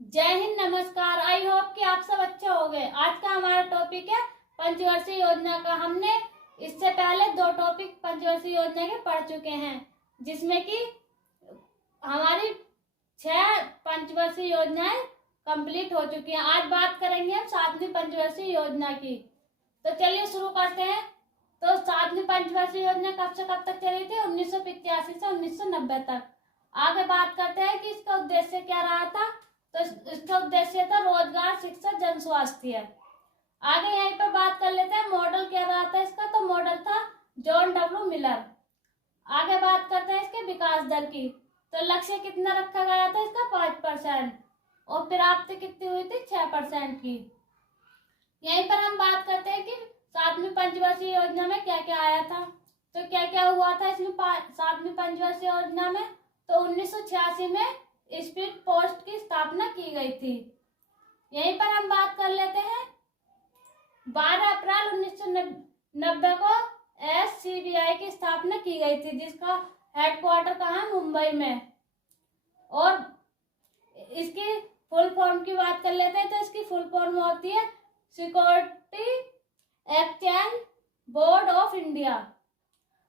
जय हिंद, नमस्कार। I hope कि आप सब अच्छे हो गए। आज का हमारा टॉपिक है पंचवर्षीय योजना का। हमने इससे पहले 2 टॉपिक पंचवर्षीय योजना के पढ़ चुके हैं, जिसमें कि हमारी 6 पंचवर्षीय योजनाएं कंप्लीट हो चुकी हैं। आज बात करेंगे हम 7वीं पंचवर्षीय योजना की। तो चलिए शुरू करते हैं। तो 7वीं पंचवर्षीय योजना कब से कब तक चली थी? 1985 से 1990 तक। आगे बात करते हैं कि इसका उद्देश्य क्या रहा था। तो इसका उद्देश्य था रोजगार, शिक्षा, जन स्वास्थ्य। आगे यहीं पर बात कर लेते हैं मॉडल क्या रहा था इसका। तो मॉडल था जॉन डब्ल्यू मिलर। आगे बात करते हैं इसके विकास दर की। तो लक्ष्य कितना रखा गया था इसका? 5% और प्राप्ति कितनी हुई थी? 6% की। यहीं पर हम बात करते हैं कि 7वीं पंचवर्षीय योजना में क्या क्या आया था। तो क्या क्या हुआ था इसमें 7वीं पंचवर्षीय योजना में? तो 1986 में स्पीड पोस्ट की स्थापना की गई थी। यहीं पर हम बात कर लेते हैं 12 अप्रैल 1990 को SCBI की स्थापना की गई थी, जिसका हेडक्वार्टर कहाँ है? मुंबई में। और इसकी फुल फॉर्म की बात कर लेते हैं। तो इसकी फुल फॉर्म होती है security exchange board of India.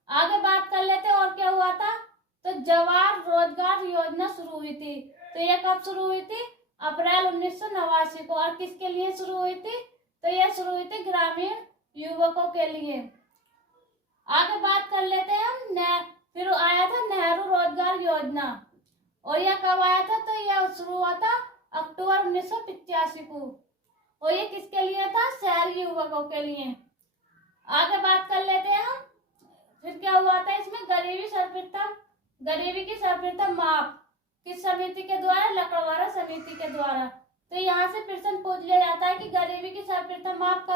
आगे बात कर लेते हैं और क्या हुआ था। तो जवाहर रोजगार योजना शुरू हुई थी। तो यह कब शुरू हुई थी? अप्रैल 1989 को। और किसके लिए शुरू हुई थी? तो यह शुरू हुई थी ग्रामीण युवकों के लिए। आगे बात कर लेते हैं हम फिर आया था नेहरू रोजगार योजना। और यह कब आया था? तो यह शुरू हुआ था अक्टूबर 1985 को। और ये किसके लिए था? शहरी युवकों के लिए। आगे बात कर लेते हैं हम फिर क्या हुआ था इसमें। गरीबी की सर्वप्रथम माप किस समिति के द्वारा? लकड़वारा समिति के द्वारा। तो यहाँ से प्रश्न पूछ लिया जाता है कि गरीबी की सर्वप्रथम माप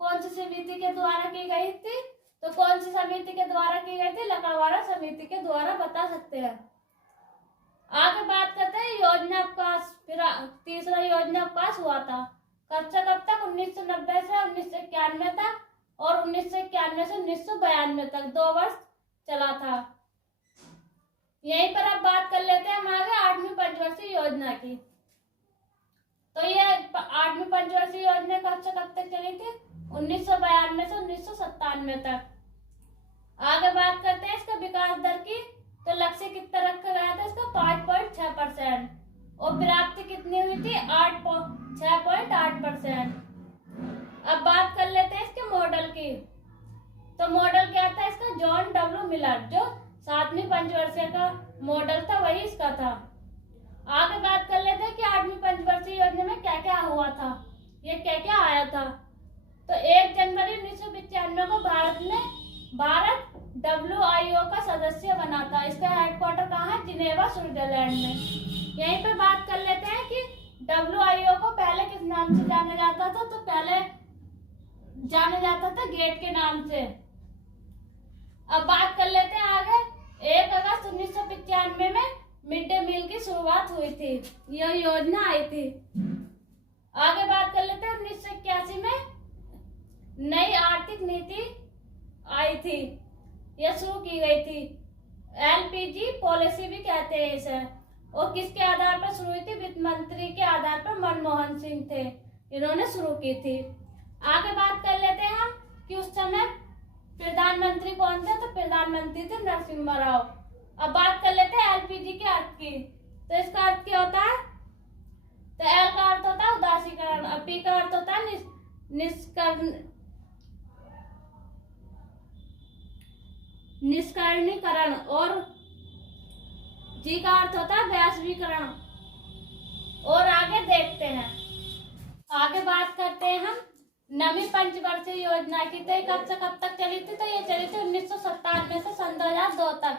कौन सी समिति के द्वारा की गई थी? तो कौन सी समिति के द्वारा की गई थी? लकड़वारा समिति के द्वारा। बता सकते हैं। आगे बात करते हैं योजना अवकाश। फिर तीसरा योजना अवकाश हुआ था कब से कब तक? 1990 से 1991 तक और 1991 से 1992 तक 2 वर्ष चला था। यहीं पर अब बात कर लेते हैं हम आगे 8वीं पंचवर्षीय योजना की। तो ये 8वीं पंचवर्षीय योजना कब से कब तक चली थी? 1992 से 1997 तक। आगे बात करते हैं इसका विकास दर की। तो लक्ष्य कितना रखा गया था इसका? 5.6% और प्राप्ति कितनी हुई थी? 6.8%। अब बात कर लेते हैं इसके मॉडल की। तो मॉडल क्या था इसका? John W Miller. जो 7वीं पंचवर्षीय का मॉडल था वही इसका था। आगे बात कर लेते हैं कि 8वीं पंचवर्षीय योजना में क्या क्या हुआ था, ये क्या क्या आया था। तो 1 जनवरी 1995 को भारत WIO का सदस्य बना था। इसका हेडक्वार्टर कहाँ है? जिनेवा, स्विट्जरलैंड में। यहीं पे बात कर लेते हैं कि WIO को पहले किस नाम से जाना जाता था। तो पहले जाना जाता था गेट के नाम से। अब बात कर लेते हैं आगे। 1 अगस्त 1995 में मिड डे मील की शुरुआत हुई थी। यह योजना आई थी। आगे बात कर लेते हैं 1981 में नई आर्थिक नीति आई थी, यह शुरू की गई थी। LPG पॉलिसी भी कहते हैं इसे। और किसके आधार पर शुरू हुई थी? वित्त मंत्री के आधार पर मनमोहन सिंह थे, इन्होंने शुरू की थी। आगे बात कर लेते हैं हम कि उस समय प्रधानमंत्री कौन थे। तो प्रधानमंत्री थे नरसिम्हा राव। अब बात कर लेते हैं LPG के अर्थ की। तो इसका अर्थ क्या होता है? तो L का अर्थ होता है उदासीकरण, और P का अर्थ होता है निष्कर्णीकरण, और G का अर्थ होता है वैश्वीकरण। और आगे देखते हैं। आगे बात करते हैं हम 9वीं पंचवर्षीय योजना की। तो कब से कब तक चली थी? तो ये चली थी 1997 से सन 2002 तक।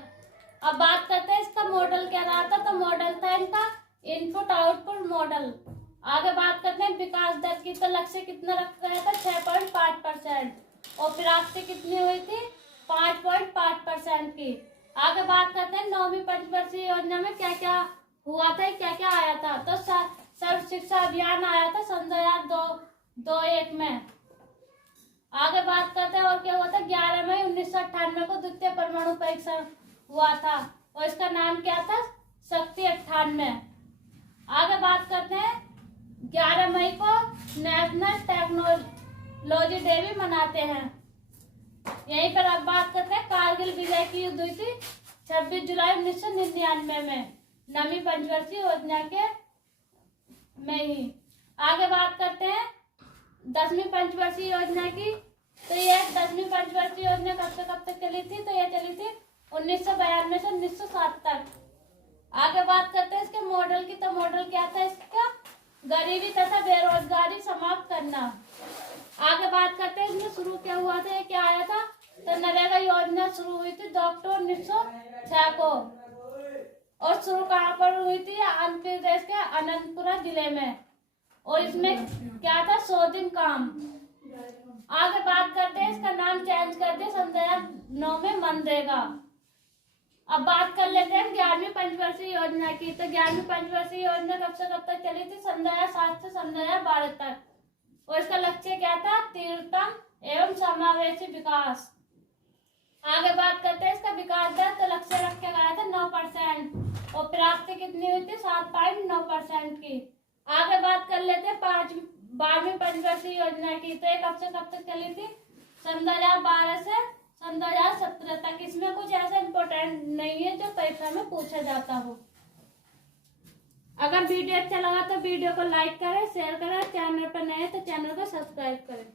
अब बात करते हैं इसका मॉडल क्या रहा था। तो मॉडल था इनका इनपुट आउटपुट मॉडल। आगे बात करते हैं विकास दर की। तो लक्ष्य कितना रखा गया था? 6.5% और प्राप्ति कितनी हुई थी? 5.5% की। आगे बात करते हैं 9वीं पंचवर्षीय योजना में क्या क्या हुआ था, क्या क्या आया था। तो सर्व शिक्षा अभियान आया था सन 2002-2001 में। आगे बात करते हैं और क्या हुआ था। 11 मई 1998 को द्वितीय परमाणु परीक्षण हुआ था और इसका नाम क्या था? शक्ति 98। आगे बात करते हैं 11 मई को नेशनल टेक्नोलॉजी डे भी मनाते हैं। यहीं पर अब बात करते हैं कारगिल विजय की युद्ध हुई थी 26 जुलाई 1999 में नवी पंचवर्षीय योजना के में ही। आगे बात करते हैं 10वीं पंचवर्षीय योजना की। तो यह 10वीं पंचवर्षीय योजना कब से कब तक चली थी? तो यह चली थी 1992 से 1907 तक। आगे बात करते हैं इसके मॉडल की। तो मॉडल क्या था इसका? गरीबी तथा बेरोजगारी समाप्त करना। आगे बात करते हैं इसमें शुरू क्या हुआ था, ये क्या आया था? तो नरेगा योजना शुरू हुई थी 2 अक्टूबर 1906 को। और शुरू कहाँ पर हुई थी? आंध्र प्रदेश के अनंतपुरा जिले में। और इसमें क्या था? 100 दिन काम। आगे बात करते हैं इसका नाम चेंज कर दिया सन 2009 में मनरेगा। अब बात कर लेते हैं 11वीं पंचवर्षीय योजना की। तो 11वीं पंचवर्षीय योजना कब से कब तक चली थी? सन 2007 से सन 2012 तक। और इसका लक्ष्य क्या था? तीव्रतम एवं समावेशी विकास। आगे बात करते हैं इसका विकास दर। तो लक्ष्य रखा गया था 9% और प्राप्ति कितनी हुई थी? 7.9% की। आगे बात कर लेते हैं 12वीं पंचवर्षीय योजना की। तो ये कब से कब तक चली थी? सन 2012 से सन 2017 तक। इसमें कुछ ऐसा इम्पोर्टेंट नहीं है जो परीक्षा में पूछा जाता हो। अगर वीडियो अच्छा लगा तो वीडियो को लाइक करें, शेयर करें, चैनल पर नए तो चैनल को सब्सक्राइब करें।